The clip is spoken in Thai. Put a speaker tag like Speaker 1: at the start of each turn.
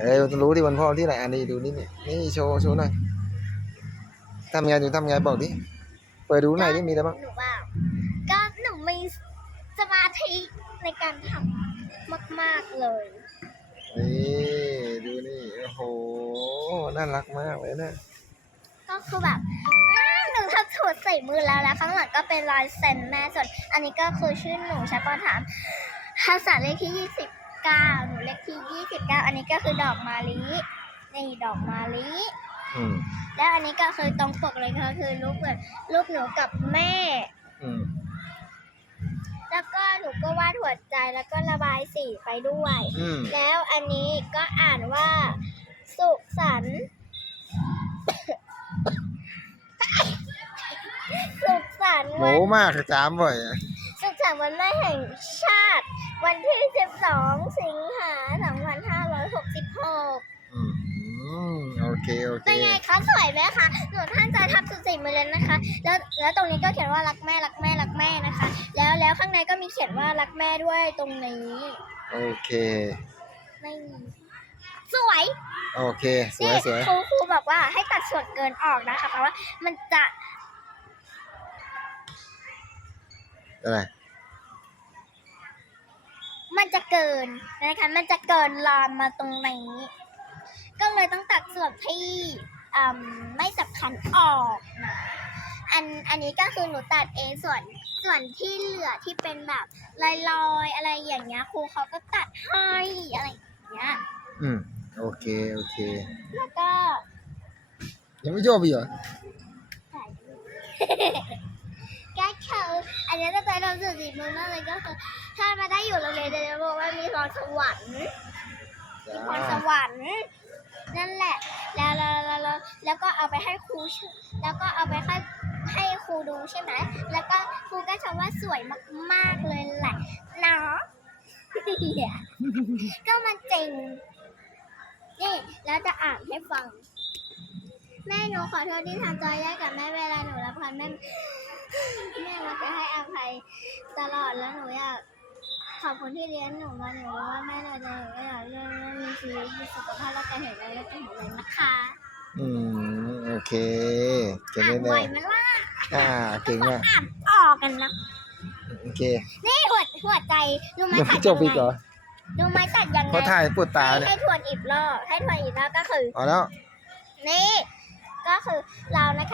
Speaker 1: เอ้ยจะรู้ที่วันพ่อที่ไหนอันนี้ดูนี่นี่นี่โชว์โชว์หน่อยทำไงหนูทำไงบอกดิเปิดดูหน่อยดิมีอะไรบ้าง
Speaker 2: หนูว่าก็หนูมีสมาธิในการทำมากๆเลย
Speaker 1: นี่ดูนี่โอ้โหน่ารักมากเลยนะ
Speaker 2: ก็คือแบบอ้าวหนูทำถูดใส่มือแล้วแล้วข้างหลังก็เป็นรอยเซ็นแม่ส่วนอันนี้ก็คือชื่อหนูใช้ปอถามภาษาเลขที่ 29หนูเลขที่29อันนี้ก็คือดอกมาลินี่ดอกมาลิ
Speaker 1: อืม
Speaker 2: แล้วอันนี้ก็คือตรงปกเลยก็คือรูปเหมือนรูปหนูกับแม่
Speaker 1: อืม
Speaker 2: แล้วก็หนูก็วาดหัวใจแล้วก็ระบายสีไปด้วย
Speaker 1: อืม
Speaker 2: แล้วอันนี้ก็อ่านว่า สุขสันต์ สุขสันต์
Speaker 1: โห
Speaker 2: วัน
Speaker 1: มากจามบ่อยอะ
Speaker 2: สุขสันต์วันแม่แห่งชาติ วันที่ 12 สิงหา 2566
Speaker 1: อืมโอเค โอเค
Speaker 2: เป็นไงคะสวยไหมคะหนูท่านจะทำสุดสีมือเลยนะคะ แล้วแล้วตรงนี้ก็เขียนว่ารักแม่รักแม่รักแม่นะคะ แล้วแล้วข้างในก็มีเขียนว่ารักแม่ด้วยตรงนี้
Speaker 1: โอเค
Speaker 2: ไม่มีสวย
Speaker 1: โอเค สวย
Speaker 2: นี่
Speaker 1: สวย
Speaker 2: ครูครูบอกว่าให้ตัดส่วนเกินออกนะคะเพราะว่ามันจะ
Speaker 1: อะไร
Speaker 2: มัน จะเกินนะคะ มันจะเกินลามมาตรงนี้ ก็เลยต้องตัดส่วนที่อืมไม่สำคัญออกนะ อันอันนี้ก็คือหนูตัดเองส่วนส่วนที่เหลือที่เป็นแบบลอยๆอะไรอย่างเงี้ยครูเขาก็ตัดให้อะไรอย่างเงี้ย
Speaker 1: อืมโอเคโอเค
Speaker 2: แล้วก็
Speaker 1: ยังไม่จบอีกเหรอ
Speaker 2: ถ่ายรูปก็ คืออันนี้จะเป็นทำสุดสีมือมากเลยก็คือถ้ามาได้อยู่โรงเรียนจะบอกว่ามีพรสวรรค์มีพรสวรรค์นั่นแหละแล้วแล้วแล้วแล้วแล้วก็เอาไปให้ครูแล้วก็เอาไปให้ให้ครูดูใช่ไหมแล้วก็ครูก็ชมว่าสวยมากๆเลยแหละเนาะก็มันเจริงนี่แล้วจะอ่านให้ฟัง แม่หนูขอโทษที่ทำจอยแยกกับแม่เวลาหนูรับพรแม่ แม่มันจะให้อภัยตลอดแล้วหนูอยากขอบคุณที่เลี้ยงหนูมาหนูว่าแม่เราจะหนูอยากเรื่องมีชีวิตมีสุขภาพร่างกายแข็งแรงและแข็งแรนะคะ
Speaker 1: อืมโอเคเก่ง
Speaker 2: อ่าน
Speaker 1: แน่
Speaker 2: ไหวไหมล่ะ
Speaker 1: ๆอ่าเก่งมาก
Speaker 2: อ่านออกกันนะ
Speaker 1: โอเค
Speaker 2: นี่หัวหัวใจรู้ไหม
Speaker 1: ยัง
Speaker 2: ตั
Speaker 1: ไม่
Speaker 2: ด
Speaker 1: จ
Speaker 2: ยั
Speaker 1: บ
Speaker 2: ง
Speaker 1: อีก
Speaker 2: ไง
Speaker 1: เหรอ
Speaker 2: รู้ไหมตัดยังไง
Speaker 1: เพราะถ่ายปวดตา
Speaker 2: ให้
Speaker 1: เนี่ย
Speaker 2: ให้ทวนอีกรอบให้ทวนอีกรอบก็คือ
Speaker 1: เอาแล้ว
Speaker 2: นี่ ก็คือเรานะคะ